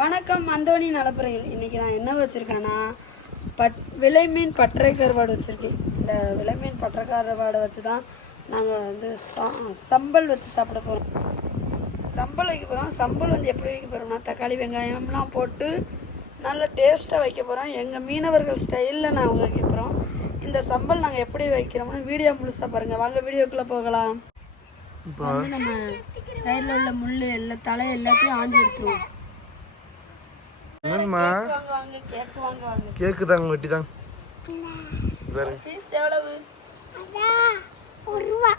வணக்கம் அந்தோணி நலப்புறையில். இன்றைக்கி நான் என்ன வச்சுருக்கேன்னா விலை மீன் பட்டறை கருவாடு வச்சுருக்கேன். இந்த விலை மீன் பட்டறை கருவாடை வச்சு தான் நாங்கள் வந்து சம்பல் வச்சு சாப்பிட போகிறோம். சம்பல் வைக்க போகிறோம். சம்பல் வந்து எப்படி வைக்க போகிறோம்னா தக்காளி வெங்காயம்லாம் போட்டு நல்ல டேஸ்ட்டாக வைக்க போகிறோம். எங்கள் மீனவர்கள் ஸ்டைலில் நாங்கள் வைக்க போகிறோம். இந்த சம்பல் நாங்கள் எப்படி வைக்கிறோம்னு வீடியோ முழுசாக பாருங்கள். வாங்க வீடியோக்குள்ளே போகலாம். இப்போ வந்து நம்ம சைடில் உள்ள முள் எல்லாம் தலை எல்லாத்தையும் ஆஞ்சு எடுத்துருவோம். கேக்கு தாங்க வெட்டி தாங்க. எவ்வளவு? ₹1.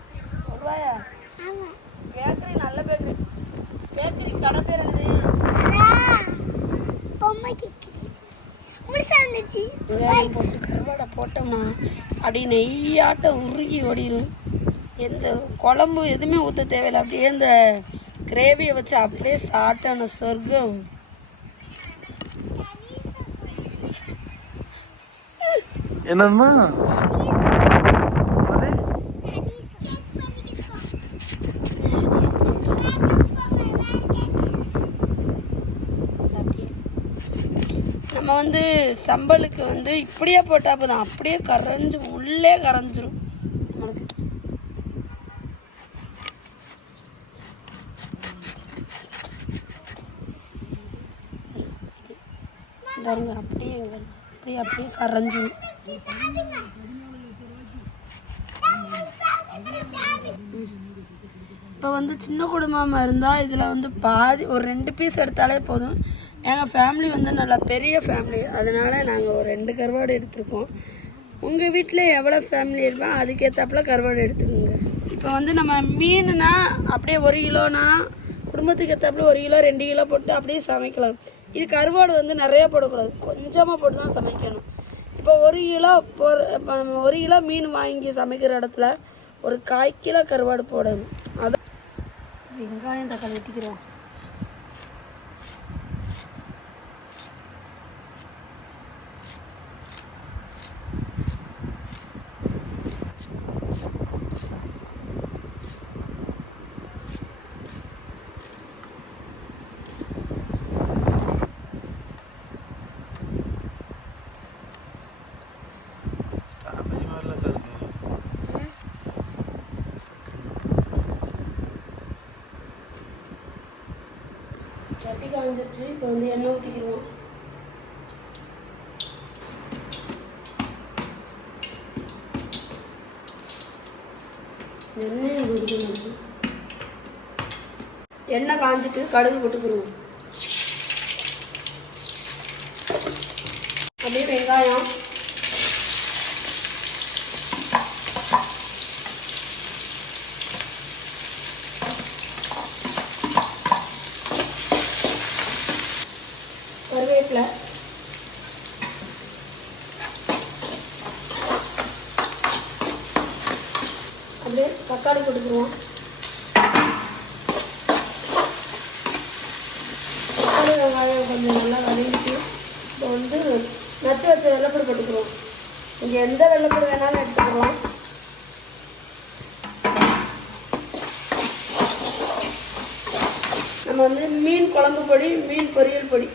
பேக்கரி நல்ல பேக்கரி. பேக்கரி கடை பேர் என்னது? போட்டு கருவாடை போட்டோம்னா அப்படி நெய்யாட்ட உருகி ஓடிடும். எந்த குழம்பு எதுவுமே ஊற்ற தேவையில்லை. அப்படியே இந்த கிரேவியை வச்சு அப்படியே சாப்பிட்டான சொர்க்கம். என்னம்மா நம்ம வந்து சம்பலுக்கு வந்து இப்படியே போட்டால் போதும், அப்படியே கரைஞ்சி உள்ளே கரைஞ்சிரும். நம்மளுக்கு அப்படியே அப்படியே அப்படியே கரைஞ்சிரும். இப்போ வந்து சின்ன குடும்பமாக இருந்தால் இதில் வந்து பாதி ஒரு 2 பீஸ் எடுத்தாலே போதும். எங்கள் ஃபேமிலி வந்து நல்லா பெரிய ஃபேமிலி, அதனால் நாங்கள் ஒரு 2 கருவாடு எடுத்துருக்கோம். உங்கள் வீட்டில் எவ்வளோ ஃபேமிலி இருப்போம் அதுக்கேற்றாப்புல கருவாடு எடுத்துக்கோங்க. இப்போ வந்து நம்ம மீனுனா அப்படியே 1 கிலோனா குடும்பத்துக்கு ஏற்றாப்புல 1 கிலோ 2 கிலோ போட்டு அப்படியே சமைக்கலாம். இது கருவாடு வந்து நிறையா போடக்கூடாது, கொஞ்சமாக போட்டு தான் சமைக்கணும். இப்போ 1 கிலோ மீன் வாங்கி சமைக்கிற இடத்துல ஒரு 1/4 கிலோ கருவாடு போடணும். அதான் வெங்காயம் தக்காளி வெட்டிக்கிறோம். சட்டி காஞ்சிருச்சு. இப்போ வந்து எண்ணெய் ஊற்றிக்கிடுவோம். எண்ணெய் காஞ்சிட்டு கடுகு போட்டுக்கிடுவோம். அப்படியே வெங்காயம், கருவேப்பிலை, அப்படியே தக்காளி போட்டுக்குவோம். தக்காளி வெங்காயம் கொஞ்சம் நல்லா வதங்கிட்டு இப்போ வந்து நச்சு வச்ச வெள்ளைப்பூடு போட்டுக்குவோம். இங்கே எந்த வெள்ளைப்பூடு வேணாலும் எடுத்துக்கலாம். நம்ம வந்து மீன் குழம்பு பொடி, மீன் பொரியல் பொடி,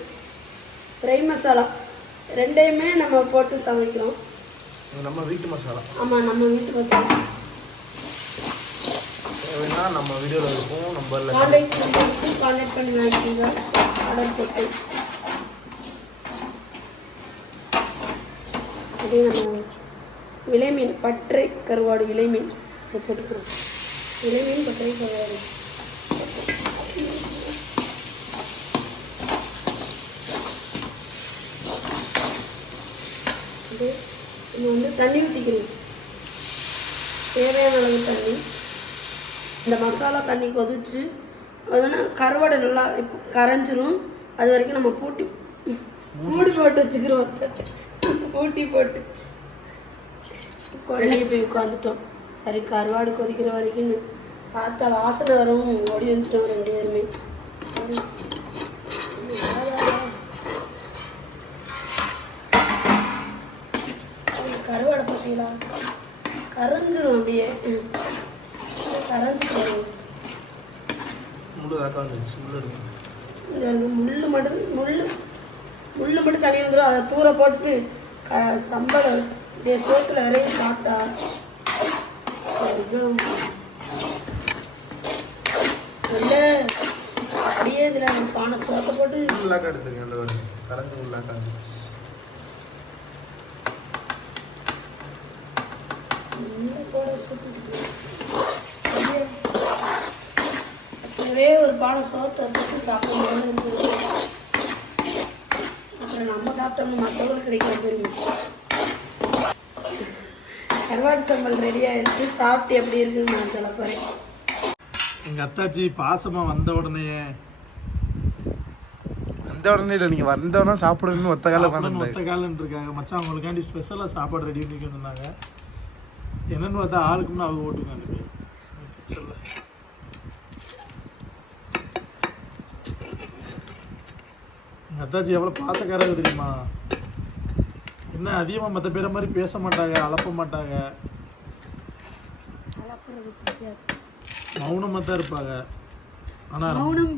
ஃப்ரை மசாலா 2யுமே நம்ம போட்டு சமைக்கிறோம். நம்ம வீட்டு மசாலா. ஆமாம், நம்ம வீட்டு மசாலா. நம்ம வீடியோவில் இருக்கும். நம்ம கான்டாக்ட் பண்ணி வாங்கிக்கோங்க. ஆர்டர் போட்டு அதே நம்ம விலை மீன் பட்டறை கருவாடு விலை மீன் போட்டுக்கிறோம். விலை மீன் பட்டறை கருவாடு நம்ம வந்து தண்ணி ஊற்றிக்கணும். தேவையான அளவு தண்ணி. இந்த மசாலா தண்ணி கொதிச்சு அதுனா கருவாடை நல்லா இப்போ கரைஞ்சிரும். அது வரைக்கும் நம்ம மூடி போட்டு வச்சுக்கிறோம். ஊட்டி போட்டு வெளியே போய் உட்காந்துட்டோம். சரி கருவாடு கொதிக்கிற வரைக்கும் பார்த்தா வாசனை வரவும் ஓடி வந்துட்டோம் 2 பேருமே. கருவாடை பார்த்தீங்களா கரைஞ்சிரும். அப்படியே கரைஞ்சிடும். முள்ளு காக்க வந்துருச்சு. முள்ளு எடுக்கணும். முள்ளு மட்டும் தனி வந்துடும். அதை தூர போட்டு சம்பளம் இதே சோத்துல இறங்கி சாப்பிட்டா இல்லை அப்படியே இதில் ஒரு பானை சோத்தை போட்டு உள்ளாக்க எடுத்துருங்க. அந்த ஒரு கரைஞ்சி உள்ளாக்க இருந்துச்சு. ஒரே ஒரு பானை சோத்தை போட்டு சாப்பிடணும் இருக்குது. அப்புறம் நம்ம சாப்பிட்டோம்னு மற்றவங்களுக்கு கிடைக்காம போயிருங்க. கருவாடு சம்பல் ரெடி ஆயிடுச்சு. சாப்பிட்டு எப்படி இருக்குன்னு நான் சொல்ல போறேன். எங்கள் அத்தாச்சி பாசமாக வந்த உடனே இல்லை, நீங்கள் வந்தோன்னா சாப்பிடணும்னு ஒத்த காலம் இருக்காங்க. மச்சான் அவங்களுக்காண்டி ஸ்பெஷலாக சாப்பாடு ரெடி பண்ணி வந்தாங்க. என்னன்னு பார்த்தா ஆளுக்குன்னு அவங்க ஓட்டுக்காங்க. எங்கள் அத்தாச்சி எவ்வளோ பாசக்காரங்க தெரியுமா? என்ன அதிகமாக மற்ற பேரை மாதிரி பேச மாட்டாங்க, அலப்ப மாட்டாங்க, மௌனமாக தான் இருப்பாங்க. ஆனால் மௌனம்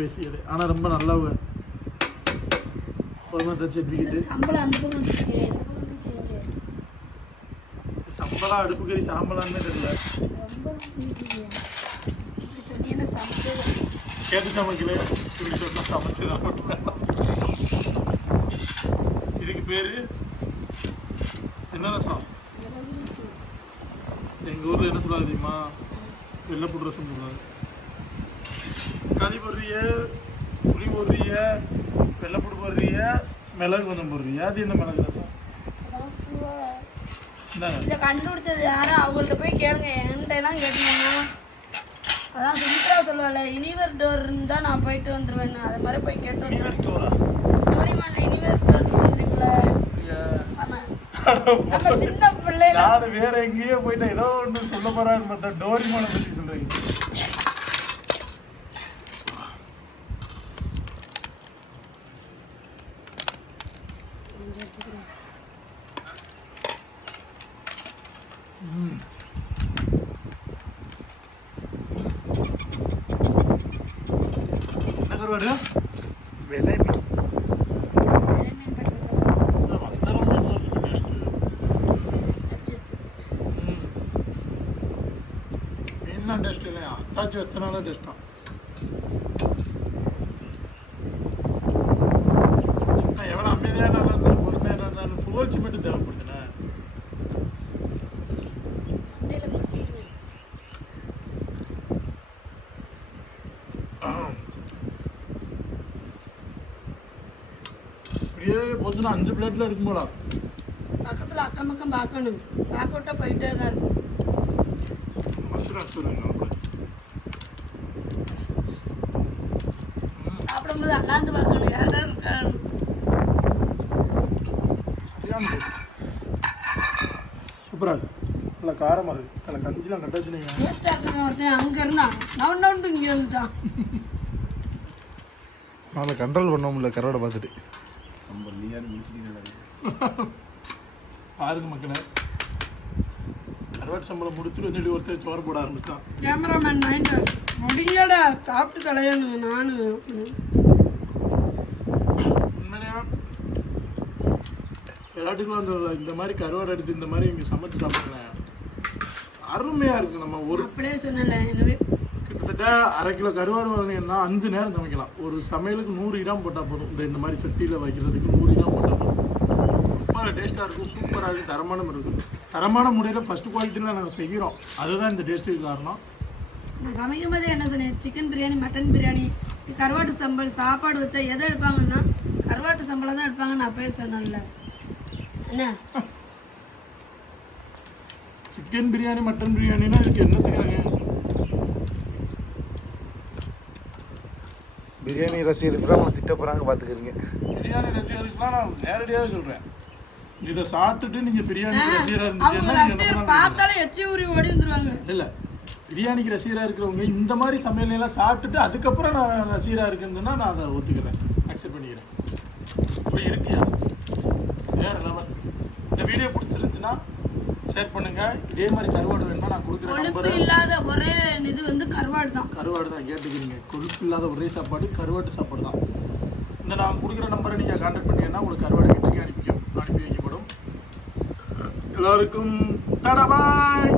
பேசியது ஆனால் ரொம்ப நல்லவங்க. சம்பளம் அடுப்பு கறி சாம்பலான்னு தெரியல. கேட்டு சமைக்கல இப்படி சொன்னால் சமைச்சுதான் மாட்டேன். இதுக்கு பேர் என்ன ரசம்? எங்கள் ஊரில் என்ன சொல்லாது தெரியுமா? வெள்ளைப்புடு ரசம் சொல்லுவாங்க. களி போடுறிய, புளி போடுறிய, வெள்ளைப்புடு போடுறிய, மிளகு கொஞ்சம் போடுறிய. அது என்ன மிளகு ரசம்? இதை கண்டுபிடிச்சது யாரும் அவங்கள்ட்ட போய் கேளுங்க. என்கிட்ட எல்லாம் கேட்டீங்கன்னா அதான் சுமித்ரா சொல்லுவாள், இனிவர் டோர் இருந்தால் நான் போயிட்டு வந்துடுவேன். அது மாதிரி போய் கேட்டு வந்துடுவேன். டோரிமான் இனிவர் டோர் வந்துருங்களா? நம்ம சின்ன பிள்ளை நான் வேற எங்கேயோ போயிட்டேன். ஏதோ ஒன்று சொல்ல போறான்னு பார்த்தா டோரிமானை பற்றி சொல்றீங்க. என்ன கருவாடு? வெள்ளை மீன். என்ன டேஸ்ட் இல்லையா? அத்தாச்சி வச்சனால டேஸ்ட்டாக. நான் எவ்வளோ அமைதியாக இருந்தாலும் பொறுமையாக இருந்தாலும் புகழ்ச்சி மட்டும் தேவைப்படுதுண்ணே. இப்படியே போச்சுன்னா 5 பிளேட்டில் இருக்கும் போல. பக்கத்தில் அக்கம் பக்கம் பார்க்கணும். பார்க்க விட்டா போயிட்டே தான் இருக்கும். சாப்பிடும்போது அண்ணாந்து பார்க்கணும், யாரும் இருக்கான்னு. சூப்பராக இருக்கு. நல்லா காரமாக இருக்கு. நல்லா கஞ்சிலாம் கட்டாச்சுனீங்க. டேஸ்டாக இருக்குங்க. ஒருத்தன் அங்கே இருந்தான், நவுண்டு இங்கே வந்துட்டான். நான் கண்ட்ரோல் பண்ண முடியல கரோட பார்த்துட்டு. பாருங்க மக்களே, கருவாட்டு சம்பளம் முடிச்சுட்டு சொல்லி ஒருத்தர் சோறு போட ஆரம்பிச்சிட்டான். கேமராமேன் மைண்ட் முடியலடா, சாப்பிட்டு தலையணும். நானும் உண்மையிலேயே விளையாட்டுக்குள்ள இந்த மாதிரி கருவாடு எடுத்து இந்த மாதிரி இங்கே சமைச்சு சாப்பிடுங்களேன், அருமையாக இருக்குது. நம்ம ஒரு அப்படியே சொன்னல, எனவே கிட்டத்தட்ட 1/2 கிலோ கருவாடு வாங்கினீங்கன்னா 5 நேரம் சமைக்கலாம். ஒரு சமையலுக்கு 100 கிராம் போட்டால் போதும். இந்த மாதிரி சட்டியில் வைக்கிறதுக்கு 100 கிராம் போட்டால் போதும். ரொம்ப டேஸ்ட்டாக இருக்கும், சூப்பராக இருக்குது, தரமான இருக்கும். தரமான முறையில் ஃபஸ்ட்டு குவாலிட்டியில் நாங்கள் செய்கிறோம். அதுதான் இந்த டேஸ்ட்டுக்கு காரணம். நான் சமைக்கும் போதே என்ன சொன்னேன், சிக்கன் பிரியாணி, மட்டன் பிரியாணி, கருவாட்டு சம்பல் சாப்பாடு வச்சா எதை எடுப்பாங்கன்னா கருவாட்டு சம்பளை தான் எடுப்பாங்க. நான் போய் சொன்னேன்ல என்ன, சிக்கன் பிரியாணி மட்டன் பிரியாணினா இதுக்கு என்னத்துக்காங்க? பிரியாணி ரசிகர்கள் அவங்க திட்ட போகிறாங்க பார்த்துக்கிறீங்க. பிரியாணி ரசிகருக்குலாம் நான் நேரடியாக சொல்கிறேன், இதை சாப்பிட்டுட்டு நீங்கள் பிரியாணி ரசிகராக இருந்துச்சுன்னா பார்த்தாலே எச்சி ஊறி ஓடி வந்துருவாங்க. இல்லை, பிரியாணிக்கு ரசிகராக இருக்கிறவங்க இந்த மாதிரி சமையலாம் சாப்பிட்டுட்டு அதுக்கப்புறம் நான் ரசிகராக இருக்குன்னா நான் அதை ஒத்துக்கிறேன், அக்செப்ட் பண்ணிக்கிறேன். அப்படி இருக்கியா வேறு லெவல். இந்த வீடியோ பிடிச்சிருந்துச்சுன்னா ஷேர் பண்ணுங்கள். இதே மாதிரி கருவாடு வேணுமா நான் கொடுக்குற கொழுப்பு நம்பரை இல்லாத ஒரே இது வந்து கருவாடு தான். கருவாடு தான் கேட்டுக்கிறீங்க. கொழுப்பு இல்லாத ஒரே சாப்பாடு கருவாட்டு சாப்பாடு தான். இந்த நான் கொடுக்குற நம்பரை நீங்கள் கான்டாக்ட் பண்ணீங்கன்னா உங்களுக்கு கருவாடு வீட்டுக்கு அனுப்பி வைக்கப்படும். எல்லாருக்கும் டாடா பாய்.